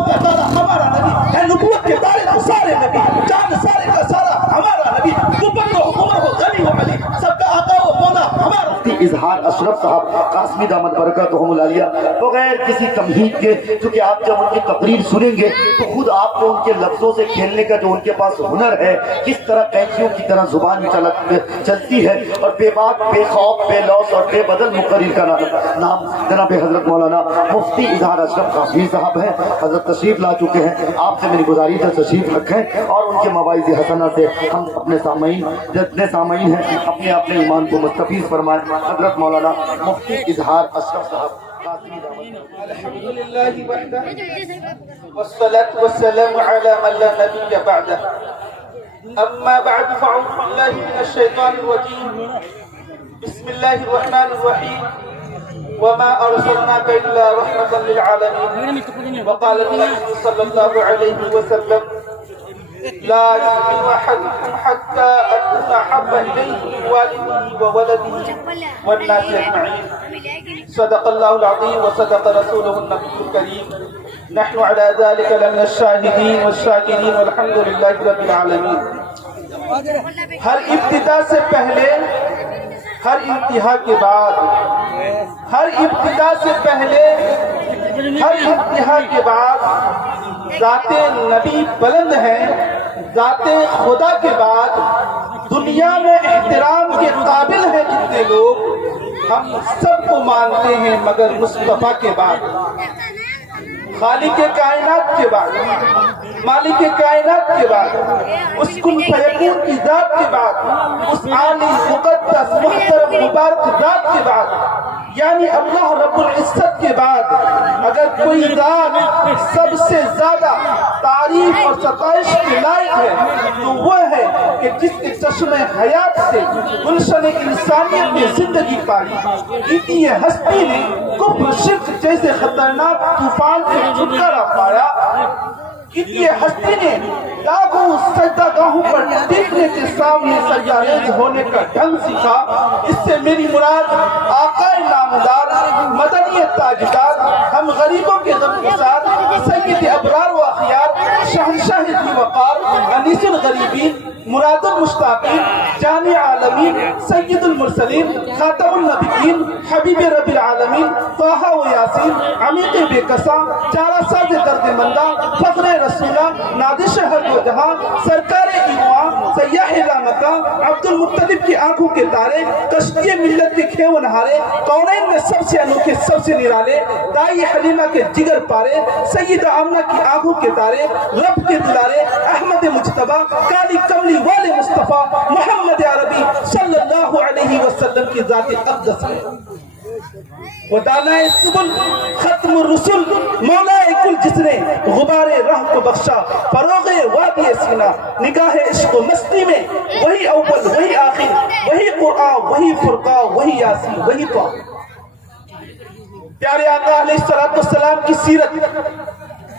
باہوں کا دادا ہمارا نبی ہے، نبوت کے دارے تو سارے نبی، چاند سارے کا سارا ہمارا نبی، دوپٹ ہو عمر ہو غنی ہو علی، سب کا آقا و مولا ہمارا اظہار اشرف صاحب قاسمی دامت برکاتہم العالیہ بغیر کسی تمہید کے، کیونکہ آپ جب ان کی تقریر سنیں گے تو خود آپ کو ان کے لفظوں سے کھیلنے کا جو ان کے پاس ہنر ہے، کس طرح قینچیوں کی طرح زبان چلتی ہے، اور بے باک بے خوف بے لوث اور بے بدل مقرر کا نام جناب حضرت مولانا مفتی اظہار اشرف قاسمی صاحب ہیں۔ حضرت تشریف لا چکے ہیں، آپ سے میری گزارش ہے تشریف رکھیں اور ان کے مواعظ حسنہ سے ہم اپنے سامعین جتنے سامعین ہیں اپنے اپنے ایمان کو مستفیض فرمائیں۔ حضرت مولانا مفتی اظہار اشرف صاحب قاسمی دعوت۔ الحمدللہ وحدہ والصلاة والسلام على من لا نبی بعدہ، اما بعد فاعوذ باللہ من الشیطان الرجیم، بسم اللہ الرحمن الرحیم، وما ارسلناک الا رحمة للعالمین، وقال النبی صلی اللہ علیہ وسلم لا يؤمن احدكم حتى اكون احب اليه من والده وولده والناس اجمعين، صدق الله العظيم وصدق رسوله النبي الكريم، نحن على ذلك لمن الشاهدين والشاكرين والحمد لله رب العالمين۔ ہر ابتدا سے پہلے، ہر انتہا کے بعد، ہر ابتدا سے پہلے، ہر انتہا کے بعد ذات نبی بلند ہے، ذات خدا کے بعد دنیا میں احترام کے قابل ہیں جتنے لوگ، ہم سب کو مانتے ہیں مگر مصطفیٰ کے بعد، خالق کائنات کے بعد، مالک کائنات کے بعد، اس کن فیکون کی ذات کے بعد، اس عالی مقدس محترم مبارک ذات کے بعد، یعنی اللہ رب العزت کے بعد اگر کوئی ذات سب سے زیادہ تعریف اور ستائش کے لائق ہے تو وہ ہے کہ جس کے چشم حیات سے گلشن انسانیت میں زندگی پائی، اتنی ہستی نے کفر شرک جیسے خطرناک طوفان سے چھٹکارا پایا، اتنی ہستی نے لاکھوں سجدہ گاہوں پر دیکھنے کے سامنے سجاریز ہونے کا ڈھنگ سیکھا۔ اس سے میری مراد آقا نامدار مدنی تاجدار، ہم غریبوں کے غم کے ساتھ سید ابرار و اخیار، شہنشاہ ذی وقار، انیس الغریبین، مراد المشتاقین، جامع عالمین، سید المرسلین، خاتم النبیین، حبیب رب العالمین، طہ و یاسین، عمیق بے کساں، چارہ ساز درد مندہ، فخر رسولہ، نادش ہر دو جہاں، سرکار ایمان، سیاح رامکاں، عبد المطلب کی آنکھوں کے تارے، کشتی ملت کے کھیون ہارے، کونین میں سب سے انوکھے سب سے نرالے، دائی حلیمہ کے جگر پارے، سیدہ آمنہ کی آنکھوں کے تارے، رب کے دلارے، احمد مجتبہ، کالی کملی والے مصطفیٰ محمد عربی صلی اللہ علیہ وسلم کی ذات اقدس ہے۔ ودانا سبل ختم الرسل مولا کل، جس نے غبار راہ کو بخشا، فروغ وادی سینہ، نگاہ عشق و مستی میں وہی اول وہی آخر، وہی قرآن وہی فرقان وہی یاسین وہی طہ۔ پیارے آقا علیہ السلام کی سیرت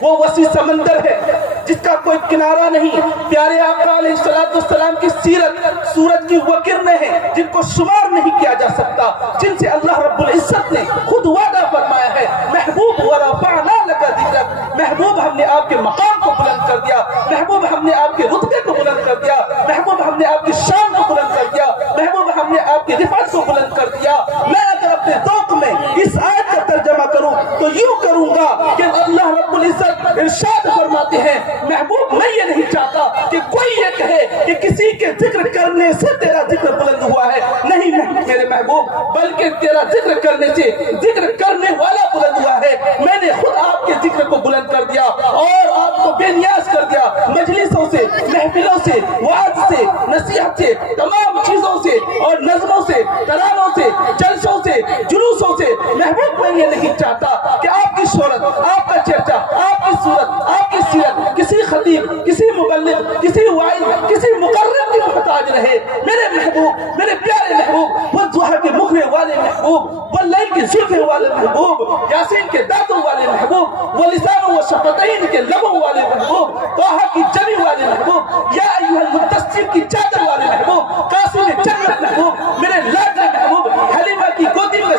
وہ وسیع سمندر ہے جس کا کوئی کنارہ نہیں۔ پیارے آقا علیہ السلام کی سیرت سورج کی وہ کرنیں ہیں جن کو شمار نہیں کیا جا سکتا، جن سے اللہ رب العزت نے خود وعدہ فرمایا ہے، محبوب ورفعنا لک ذکرک، محبوب ہم نے آپ کے مقام کو بلند کر دیا، محبوب ہم نے آپ کے رتبے کو بلند کر دیا، محبوب ہم نے آپ کی شان کو بلند کر دیا، محبوب ہم نے آپ کی رفعت کو بلند کر دیا۔ میں اگر اپنے ذوق میں اس آیت کا ترجمہ کروں تو یوں کروں گا کہ اللہ رب العزت ارشاد فرماتے ہیں، محبوب میں یہ نہیں چاہتا کہ کوئی یہ کہے کہ کسی کے ذکر کرنے سے تیرا ذکر بلند ہوا ہے، نہیں میرے محبوب، بلکہ تیرا ذکر کرنے سے ذکر کرنے والا بلند ہوا ہے۔ میں نے خود آپ کے ذکر کو بلند کر دیا اور آپ کو بے نیاز کر دیا، مجلسوں سے، محفلوں سے، وعظ سے، نصیحت سے، تمام چیزوں سے اور نظموں سے، ترانوں سے، جلسوں سے، جلوسوں سے۔ محبوب میں یہ نہیں چاہتا کہ آپ کی شہرت، آپ کا چرچا، آپ کی صورت، آپ کی سیرت کسی خطیب، کسی مبلغ، کسی وائز، کسی مقرر کی محتاج رہے۔ میرے محبوب، میرے پیارے محبوب، وہ ضحیٰ کے مخرے والے محبوب، وہ لیل کی زلفیں والے محبوب، یاسین کے دانتوں والے محبوب، وہ لسان و شفتین کے لبوں والے محبوب، طہ کی جبی والے محبوب، یا ایھا المدثر کی چادر والے محبوب، قاسم جنت محبوب، میرے لاڈلے محبوب، حلیمہ کی گودی میں،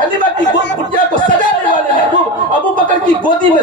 حلیمہ کی گودیا کو سجانے والے محبوب، ابو بکر کی گودی میں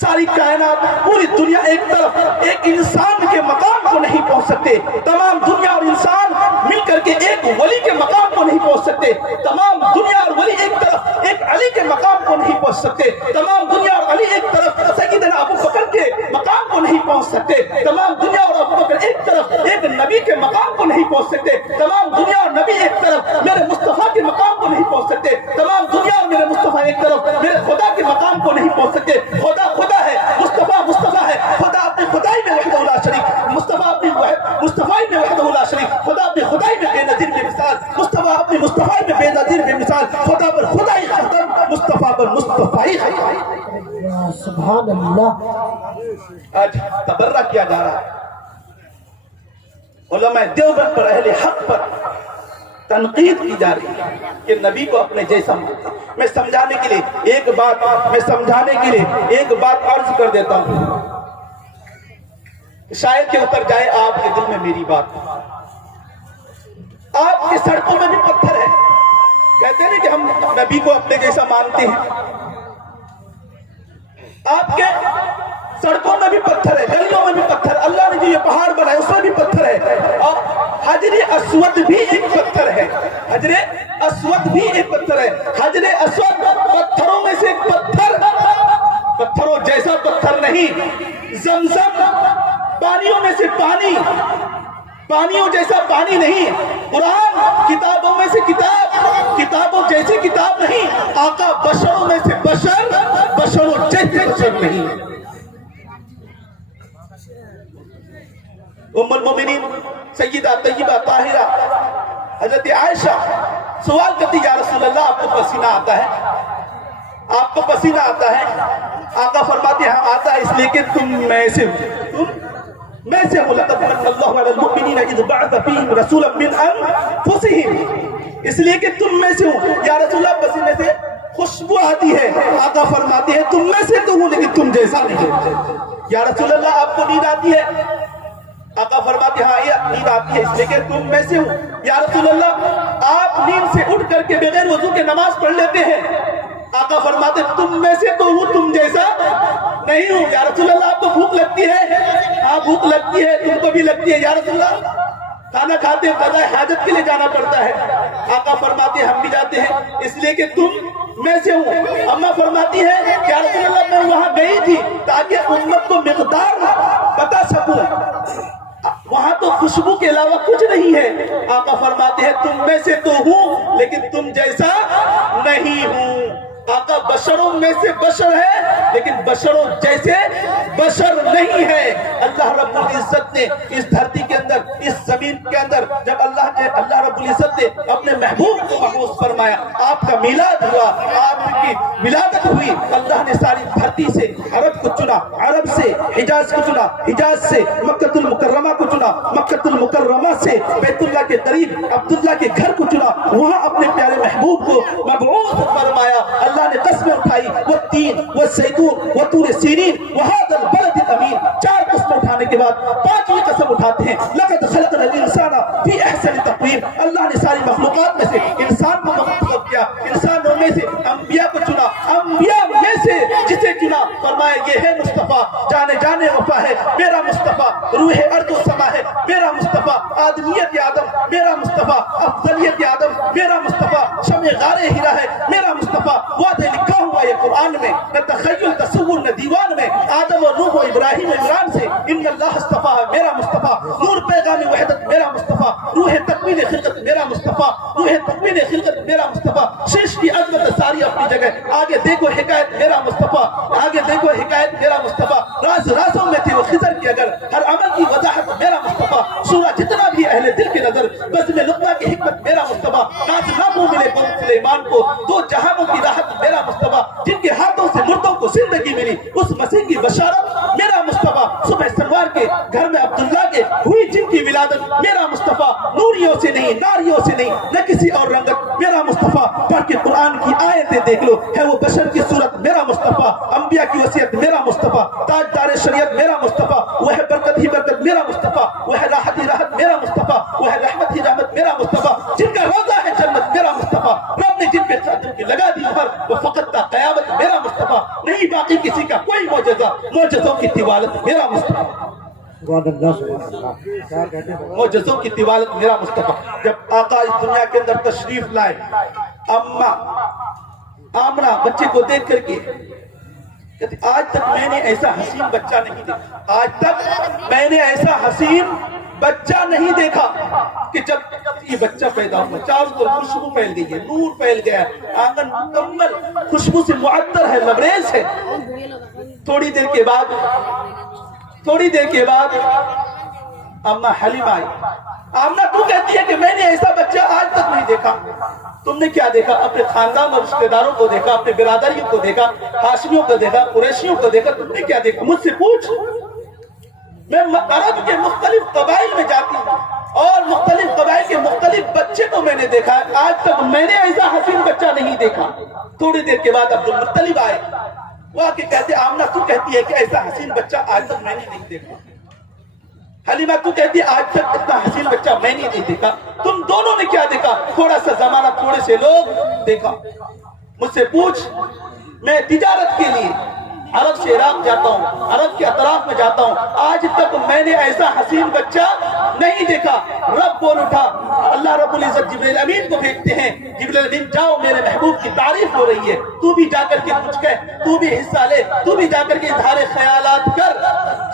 ساری کائنات پوری دنیا ایک طرف ایک انسان کے مقام کو نہیں پہنچ سکتے، تمام دنیا اور انسان مل کر کے ایک ولی کے مقام کو نہیں پہنچ سکتے، تمام دنیا اور ولی ایک طرف ایک علی کے مقام کو نہیں پہنچ سکتے، تمام دنیا اور علی ایک طرف سیدنا ابو بکر کے مقام کو نہیں پہنچ سکتے، تمام دنیا اور ابو بکر ایک طرف ایک نبی کے مقام کو نہیں پہنچ سکتے، تمام دنیا اور نبی ایک طرف میرے مصطفیٰ کے مقام کو نہیں پہنچ سکتے، تمام دنیا اور میرے مصطفیٰ ایک طرف میرے خدا کے مقام کو نہیں پہنچ سکتے۔ خدا خدا ہے، مصطفیٰ مصطفیٰ ہے، خدا اپنی خدائی میں وحدہ لا شریک، مصطفیٰ اپنی مصطفیٰ میں وحدہ لا شریک، خدا اپنی خدائی میں بے نظیر بے مثال، مصطفیٰ اپنی مصطفیٰ میں بے نظیر بے مثال، خدا پر خدائی ختم، مصطفیٰ پر مصطفیٰ ختم۔ سبحان اللہ۔ آج تبرہ کیا جا رہا ہے، علماء دیوبند پر، اہل حق پر تنقید کی جا رہی ہے کہ نبی کو اپنے جیسا مانتے۔ میں سمجھانے کے لیے ایک بات عرض کر دیتا ہوں، شاید کہ اتر جائے آپ کے دل میں میری بات۔ آپ کی سڑکوں میں بھی پتھر ہے، کہتے ہیں کہ ہم نبی کو اپنے جیسا مانتے ہیں، آپ کے سڑکوں میں بھی پتھر ہے، گلیوں میں بھی پتھر، اللہ نے جو یہ پہاڑ بنائے اس میں بھی پتھر ہے، اور حجر اسود بھی ایک پتھر ہے، حجر اسود بھی ایک پتھر ہے، حجر اسود پتھروں میں سے ایک پتھر، پتھروں جیسا پتھر نہیں، زمزم پانیوں میں سے پانی، پانیوں جیسا پانی نہیں، قرآن کتابوں میں سے کتاب، کتابوں جیسی کتاب نہیں، آقا بشروں میں سے بشر، بشروں جیسے بشر نہیں۔ ام المومنین سیدہ طیبہ طاہرہ حضرت عائشہ سوال کرتی، یا رسول اللہ آپ کو پسینہ آتا ہے؟ آپ کو پسینہ آتا ہے؟ آقا فرماتے ہیں ہاں آتا ہے، اس لیے کہ تم میں سے ہو، تم میں سے ہو، لقد من اللہ علی المؤمنین اذ بعث فیہم رسولا من انفسہم، اس لیے کہ تم میں سے ہو۔ یا رسول اللہ پسینے سے خوشبو آتی ہے، آقا فرماتے ہیں تم میں سے تو ہوں لیکن تم جیسا نہیں۔ یا رسول اللہ آپ کو نیند آتی ہے؟ آقا فرماتے ہیں ہاں یہ نیند آتی ہے، اس لیے کہ تم میں سے ہوں۔ یا رسول اللہ آپ نیند سے اٹھ کر کے بغیر وضو کے نماز پڑھ لیتے ہیں؟ آقا فرماتے تم میں سے تو ہوں تم جیسا نہیں ہوں۔ یا رسول اللہ آپ کو بھوک لگتی ہے؟ ہاں بھوک لگتی ہے، تم کو بھی لگتی ہے۔ یا رسول اللہ کھانا کھاتے ہیں، قضاء حاجت کے لیے جانا پڑتا ہے، آقا فرماتے ہیں ہم بھی جاتے ہیں، اس لیے کہ تم میں سے ہوں۔ اماں فرماتی ہے یا رسول اللہ میں وہاں گئی تھی تاکہ امت کو مقدار بتا سکوں، وہاں تو خوشبو کے علاوہ کچھ نہیں ہے۔ آقا فرماتے ہیں تم میں سے تو ہوں لیکن تم جیسا نہیں ہوں۔ آقا بشروں میں سے بشر ہے لیکن بشروں جیسے بشر نہیں ہے۔ اللہ رب العزت نے اس دھرتی کے اندر، اس زمین کے اندر جب اللہ رب العزت نے اپنے محبوب کو مبعوث فرمایا، آپ کا میلاد ہوا، آپ کی ولادت ہوئی، اللہ نے ساری دھرتی سے عرب کو چنا، عرب سے حجاز کو چنا، حجاز سے مکہ المکرمہ کو چنا، مکہ المکرمہ سے بیت اللہ کے قریب عبداللہ کے گھر کو چنا، وہاں اپنے پیارے محبوب کو مبعوث فرمایا۔ اللہ نے قسمیں اٹھائی، وہ تین، وہ زیتون، وہ طور سینین، وہذا البلد الامین، چار قسمیں اٹھانے کے بعد پانچویں قسم اٹھاتے ہیں، لقد خلقنا الانسان فی احسن تقویم۔ اللہ نے ساری مخلوقات میں سے انسان کو منتخب کیا، انسانوں میں سے انبیاء کو چنا، انبیاء میں سے جسے چنا فرمایا یہ ہے مصطفیٰ، جانے جانے وفا ہے میرا مصطفیٰ، روح ارض و سما ہے میرا مصطفیٰ، آدمیت آدم میرا مصطفیٰ، افضلیت آدم میرا مصطفیٰ، شمع غار ہیرا ہے میرا مصطفیٰ۔ وعدے لکھا ہوا یہ قرآن میں، نہ تخیل تصور نہ دیوان میں، آدم و نوح و ابراہیم عمران سے ان اللہ اصطفیٰ میرا مصطفیٰ، نور پیغام وحدت میرا مصطفیٰ، روح تکوین خلقت میرا مصطفیٰ، روح تکوین خلقت میرا مصطفیٰ، شیش کی عظمت ساری اپنی جگہ، آگے دیکھو حکایت میرا مصطفیٰ، آگے دیکھو حکایت میرا مصطفیٰ، راز رازوں میں تھی وہ خضر کی اگر، ہر عمل کی وضاحت میرا مصطفیٰ، سورہ جتنا بھی اہل دل کی نظر، بزم لقمہ کی حکمت میرا مصطفیٰ، ناز ناموں ملے قوم سلیمان کو، دو جہانوں کی راحت میرا مصطفیٰ، جن کے ہاتھوں سے مردوں کو زندگی ملی اس مسیح کی بشارت میرا مصطفیٰ، صبح سنوار کے گھر میں عبداللہ کے ہوئی جن کی ولادت میرا مصطفیٰ، نوریوں سے نہیں ناریوں سے نہیں نہ کسی اور رنگت میرا مصطفیٰ، پڑھ کے قرآن کی آیتیں دیکھ لو، ہے وہ بشر کی صورت میرا مصطفیٰ، انبیاء کی وصیت میرا مصطفیٰ، تاجدار شریعت میرا مصطفیٰ، وہ ہے برکت ہی برکت میرا مصطفیٰ، وہ ہے راحت ہی راحت میرا مصطفیٰ، وہ ہے رحمت ہی رحمت میرا مصطفیٰ، جن کا روزہ ہے جنت میرا مصطفیٰ، رب نے جن پہ لگا دی مہر وہ فقط تا قیامت میرا مصطفیٰ، نہیں باقی کسی کا کوئی معجزہ معجزوں کی طوالت میرا مصطفیٰ، سبحان اللہ سبحان اللہ. کیا کہتے ہیں؟ معجزوں کی طوالت میرا مصطفیٰ. جب آقا اس دنیا کے اندر تشریف لائے، اماں آمنہ بچے کو دیکھ کر کے کہتے آج تک میں نے ایسا حسین بچہ نہیں دیکھا، آج تک میں نے ایسا حسین بچہ نہیں دیکھا کہ جب یہ بچہ پیدا ہوا چاروں طرف خوشبو پھیل گئی ہے، نور پھیل گیا ہے، آنگن مکمل خوشبو سے معطر ہے، لبریز ہے. تھوڑی دیر کے بعد اماں حلیمہ آئی. آمنہ تو کہتی ہے کہ میں نے ایسا بچہ آج تک نہیں دیکھا. تم نے کیا دیکھا؟ اپنے خاندان اور رشتہ داروں کو دیکھا، اپنے برادریوں کو دیکھا، ہاشمیوں کو دیکھا، قریشیوں کو دیکھا. تم نے کیا دیکھا؟ مجھ سے پوچھ. میں عرب کے مختلف قبائل میں جاتی ہوں اور مختلف قبائل کے مختلف بچے کو میں نے دیکھا، آج تک میں نے ایسا حسین بچہ نہیں دیکھا. تھوڑی دیر کے بعد عبد المطلب آئے. وہ آ کے کہتے آمنہ تو کہتی ہے کہ ایسا حسین بچہ آج تک میں نے نہیں دیکھا. حلیمہ تو کہتی ہے آج تک اتنا حسین بچہ میں نے نہیں دیکھا. تم دونوں نے کیا دیکھا؟ تھوڑا سا زمانہ، تھوڑے سے لوگ دیکھا. مجھ سے پوچھ. میں تجارت کے لیے عرب سے عراق جاتا ہوں، عرب کے اطراف میں جاتا ہوں، آج تک میں نے ایسا حسین بچہ نہیں دیکھا. رب بول اٹھا، اللہ رب العزت جبریل امین کو بھیجتے ہیں، جبریل امین جاؤ میرے محبوب کی تعریف ہو رہی ہے، تو بھی جا کر کے کچھ کہہ، تو بھی حصہ لے، تو بھی جا کر کے اظہار خیالات کر.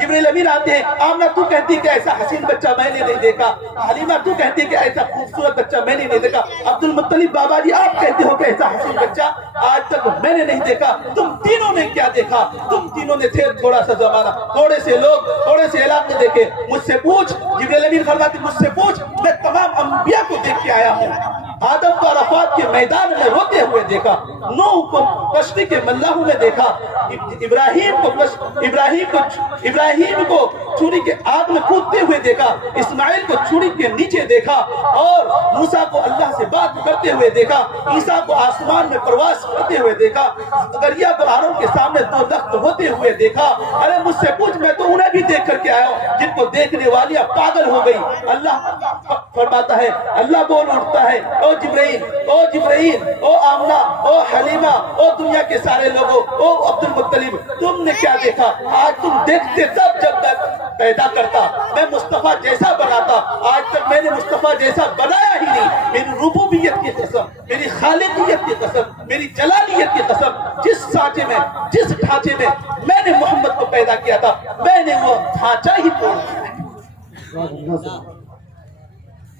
جبریل امین آتے ہیں. آمنہ تو کہتی ہے کہ ایسا حسین بچہ میں نے نہیں دیکھا. حلیمہ تو کہتی ہے کہ ایسا خوبصورت بچہ میں نے نہیں دیکھا. عبد المطلب بابا جی آپ کہتے ہو کہ ایسا حسین بچہ آج تک میں نے نہیں دیکھا. تم تینوں نے کیا دیکھا؟ تم تینوں نے تھے تھوڑا سا زمانہ، تھوڑے سے لوگ، تھوڑے سے علاقے دیکھے. مجھ سے پوچھ. جبریل امین فرماتے مجھ سے پوچھ. میں تمام انبیاء کو دیکھ کے آیا ہوں. آدم کو عرفات کے میدان میں روتے ہوئے دیکھا، نوح کو کشتی کے ملاحوں میں دیکھا، ابراہیم کو چوری کے آگ میں کودتے ہوئے دیکھا، اسماعیل کو چوری کے نیچے دیکھا، اور موسیٰ کو اللہ سے بات کرتے ہوئے دیکھا، عیسیٰ کو آسمان میں پرواز کرتے ہوئے دیکھا، زکریا کو ہارون کے سامنے دو لخت ہوتے ہوئے دیکھا. ارے مجھ سے پوچھ. میں تو انہیں بھی دیکھ کر کے آیا ہوں جن کو دیکھنے والیاں پاگل ہو گئی. اللہ فرماتا ہے، اللہ بول اٹھتا ہے، او جبرائیل، او جبرائیل، او آمنہ، او حلیمہ، او دنیا کے سارے لوگوں، او عبد المطلب، تم نے کیا دیکھا؟ آج تم دیکھتے تب جب میں پیدا کرتا، میں مصطفیٰ جیسا بناتا. آج تک میں نے مصطفیٰ جیسا بنایا ہی نہیں. میری ربوبیت کی قسم، میری خالقیت کی قسم، میری جلالیت کی قسم، جس سانچے میں، جس ڈھانچے میں میں نے محمد کو پیدا کیا تھا، میں نے وہ ڈھانچہ ہی توڑ دیا.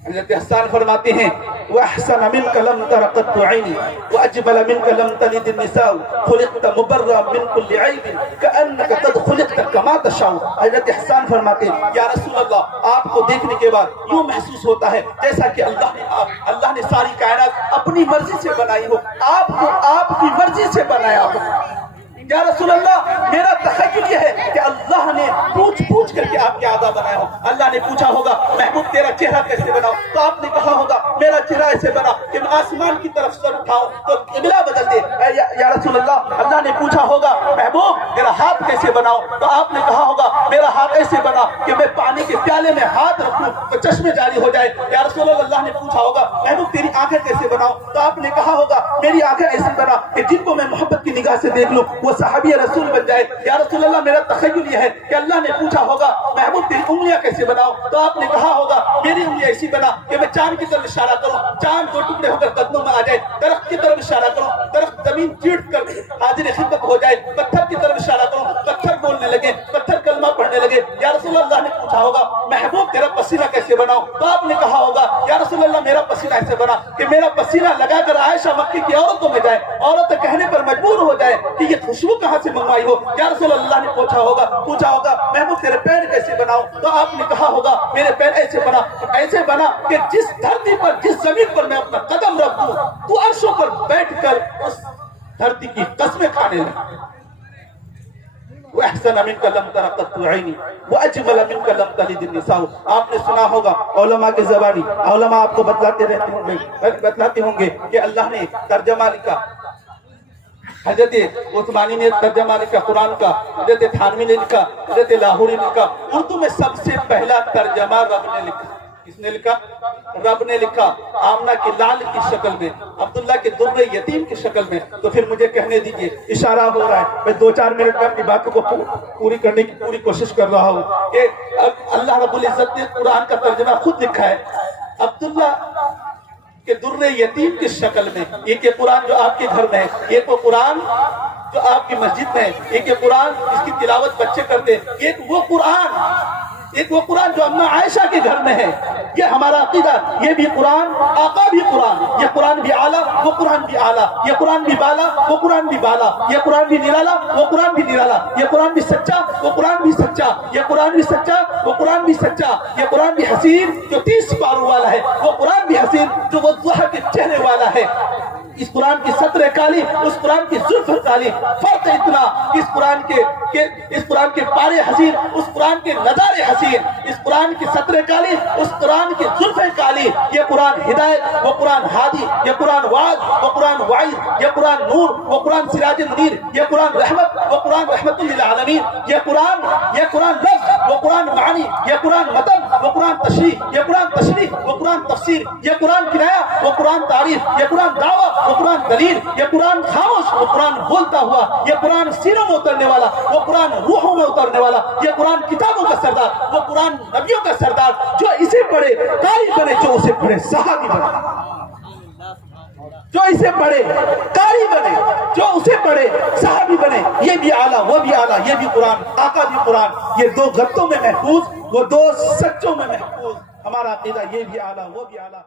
حضرت حسان فرماتے ہیں وَأَحْسَنَ مِنْكَ لَمْ تَرَ قَطُّ عَيْنِي وَأَجْمَلَ مِنْكَ لَمْ تَلِدِ النِّسَاءُ خُلِقْتَ مُبَرًّا مِنْ كُلِّ عَيْبٍ كَأَنَّكَ قَدْ خُلِقْتَ كَمَا تَشَاءُ. حضرت حسان فرماتے ہیں یا رسول اللہ، آپ کو دیکھنے کے بعد یوں محسوس ہوتا ہے جیسا کہ اللہ نے ساری کائنات اپنی مرضی سے بنائی ہو، آپ کو آپ کی مرضی سے بنایا ہو. یا رسول اللہ، میرا تخیل یہ ہے کہ اللہ نے پوچھ کر کے آپ کے اعضاء بنائے ہو. اللہ نے پوچھا ہوگا محبوب تیرا چہرہ کیسے بناؤ، تو آپ نے کہا ہوگا میرا چہرہ ایسے بنا کہ میں آسمان کی طرف سر اٹھاؤں تو قبلہ بدل دے. یا رسول اللہ، اللہ نے پوچھا ہوگا محبوب تیرا ہاتھ کیسے بناؤ، تو آپ نے کہا ہوگا میرا ہاتھ ایسے بنا کہ میں پانی کے پیالے میں ہاتھ رکھوں تو چشمے جاری ہو جائے. یا رسول اللہ نے پوچھا ہوگا محبوب تیری آنکھیں کیسے بناؤ، تو آپ نے کہا ہوگا میری آنکھیں ایسے بنا کہ جن کو میں محبت کی نگاہ سے دیکھ لوں وہ صحابی رسول بن جائے. یا رسول اللہ، میرا تخیل یہ ہے کہ اللہ نے پوچھا ہوگا محبوب تیری انگلیاں کیسے بناؤ، تو آپ نے کہا ہوگا میری انگلیاں ایسی بنا کہ میں چاند کی طرف اشارہ کروں، چاند دو ٹکڑے ہو کر قدموں میں آ جائے، درخت کی طرف اشارہ کروں، درخت زمین چیٹ کر حاضر خدمت ہو جائے، پتھر کی طرف اشارہ کروں، پتھر بولنے لگے، پتھر کلمہ پڑھنے لگے. یا رسول اللہ نے پوچھا ہوگا محبوب تیرا پسینہ کیسے بناؤ، تو آپ نے کہا ہوگا یا رسول اللہ میرا پسینہ ایسے بنا کہ میرا پسینہ لگا کر عائشہ مکی کی عورتوں میں جائے، عورت کہنے پر مجبور ہو جائے کہ یہ خوشبو کہاں سے منگوائی ہو. یا رسول اللہ نے پوچھا ہوگا محبوب تیرے پیر کیسے بناؤ، تو آپ نے کہا ہوگا میرے پیر ایسے بنا کہ جس دھرتی پر، جس زمین پر میں اپنا قدم رکھ دوں تو عرشوں پر بیٹھ کر اس دھرتی کی قسمیں کھانے لگے. وَأَحْسَنَ مِنْكَ لَمْ تَرَ قَطُّ عَيْنِي وَأَجْمَلَ مِنْكَ لَمْ تَلِدِ النِّسَاءُ. آپ نے سنا ہوگا علماء کے زبانی، علماء آپ کو بتلاتے ہوں گے کہ اللہ نے ترجمہ لکھا، حضرت عثمانی نے ترجمہ لکھا قرآن کا، حضرت تھانوی نے لکھا، حضرت لاہوری نے لکھا. اردو میں سب سے پہلا ترجمہ رب نے لکھا. کس نے لکھا؟ رب نے لکھا، آمنہ کی لال کی شکل میں، عبداللہ کے درِ یتیم کی شکل میں۔ تو پھر مجھے کہنے دیجئے، اشارہ ہو رہا ہے، میں 2-4 منٹ میں اپنی باتوں کو پوری کرنے کی پوری کوشش کر رہا ہوں کہ اللہ رب العزت نے قرآن کا ترجمہ خود لکھا ہے، عبداللہ کہ درِ یتیم کی شکل میں۔ ایک یہ قرآن جو آپ کے گھر میں ہے، ایک وہ قرآن جو آپ کی مسجد میں ہے، ایک یہ قرآن جس کی تلاوت بچے کرتے ہیں، ایک وہ قرآن جو اماں عائشہ کے گھر میں ہے۔ یہ ہمارا عقیدہ، یہ بھی قرآن، آقا بھی قرآن، یہ قرآن بھی اعلیٰ، وہ قرآن بھی اعلیٰ، یہ قرآن بھی بالا، وہ قرآن بھی بالا، یہ قرآن بھی نرالا، وہ قرآن بھی نرالا، یہ قرآن بھی سچا، وہ قرآن بھی سچا، یہ قرآن بھی سچا، وہ قرآن بھی سچا، یہ قرآن بھی حسین جو 30 پاروں والا ہے، وہ قرآن بھی حسین جو وہ ضحیٰ کے چہرے والا ہے۔ اس قرآن کی سطر کالی، اس قرآن کی زلف کالی، فرق اتنا، اس قرآن کے پارے حسین، اس قرآن کے نظارے حسین، اس قرآن کی سطر کالی، اس قرآن کی زلف کالی۔ یہ قرآن ہدایت، وہ قرآن ہادی، یہ قرآن وعظ، وہ قرآن وعید، یہ قرآن نور، وہ قرآن سراج منیر، یہ قرآن رحمت، وہ قرآن رحمت للعالمین، یہ قرآن لفظ، وہ قرآن معانی، یہ قرآن متن، وہ قرآن تشریح، یہ قرآن تشریح، وہ قرآن تفسیر، یہ قرآن کنایہ، وہ قرآن تعریف، یہ قرآن دعویٰ، وہ قرآن دلیل، یہ قرآن خاموش، وہ قرآن بولتا ہوا، یہ قرآن سینوں میں اترنے والا، وہ قرآن روحوں میں اترنے والا، یہ قرآن کتابوں کا سردار، وہ قرآن نبیوں کا سردار، جو اسے پڑھے قاری بنے، جو اسے پڑھے صحابی بنے، جو اسے پڑھے قاری بنے، جو اسے پڑھے صحابی بنے۔ یہ بھی اعلیٰ، وہ بھی اعلیٰ، یہ بھی قرآن، آقا بھی قرآن، یہ 2 گتوں میں محفوظ، وہ 2 سچوں میں محفوظ۔ ہمارا عقیدہ یہ بھی اعلیٰ، وہ بھی اعلیٰ۔